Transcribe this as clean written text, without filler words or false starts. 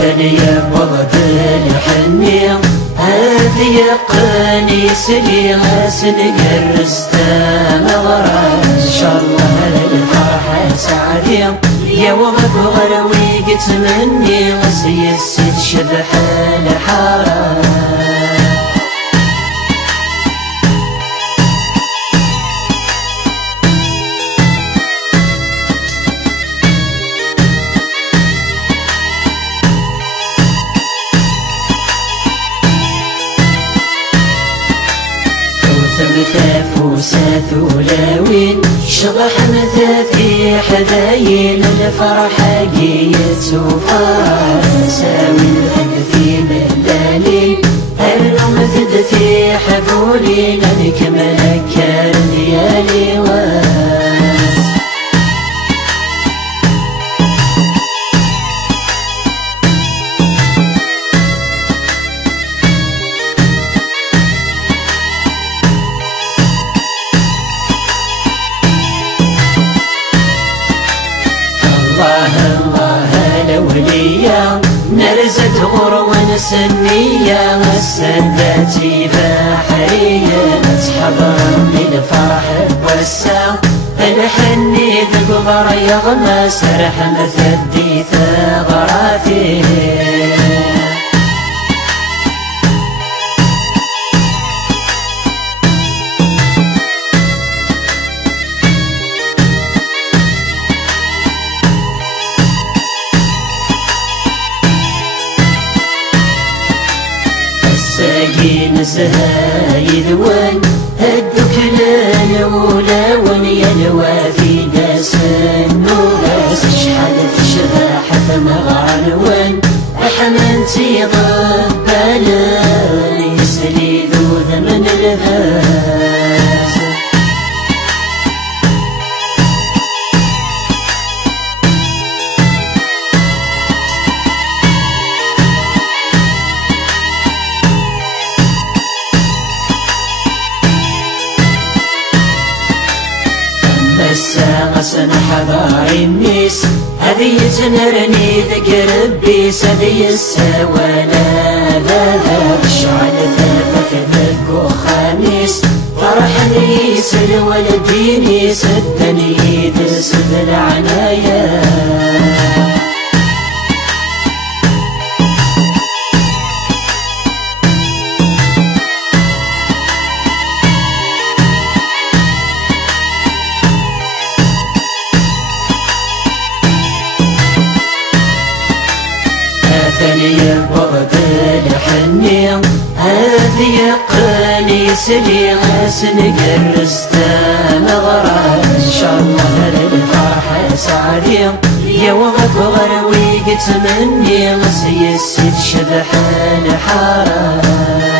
ثانية بغد الحني هذي يقني سلي سنقر استمغرى إن شاء الله للفرحة سعدي يا وغد وغروي قتمني غسي السد شبح الحارة مثاف وساثولاوين شبح مثاثي حذاين الفرحة قيت وفرح ساوي الهدثي ملالين هرنو مثدثي حذولين نكمل كار ليالي واس الله الأولية نرزت غرو سنية والسداتي بحرية نسحب من الفرح والسا الحني ذي القبر يغمس رحمة ثدي ثغراثي ساقين زهايد وان هدوك للأولى ونيلوى في داس النوباس شحال تشبح ثمغان وان أحمنتي ضبالا يسلي ذو ذمن الذاس الساقس حضار النيس هذي تنرني ذكر بيس هذي السوالا ذا الشعل ثافك ذكو خاميس فرحني يسل ولديني سدني تسد العنايا ثانية بغد الحني هذي يقني سلي سنقر استمغرى إن شاء الله للفرحة سعدي يا وغد وغروي قتمني غسي السد شبح الحارة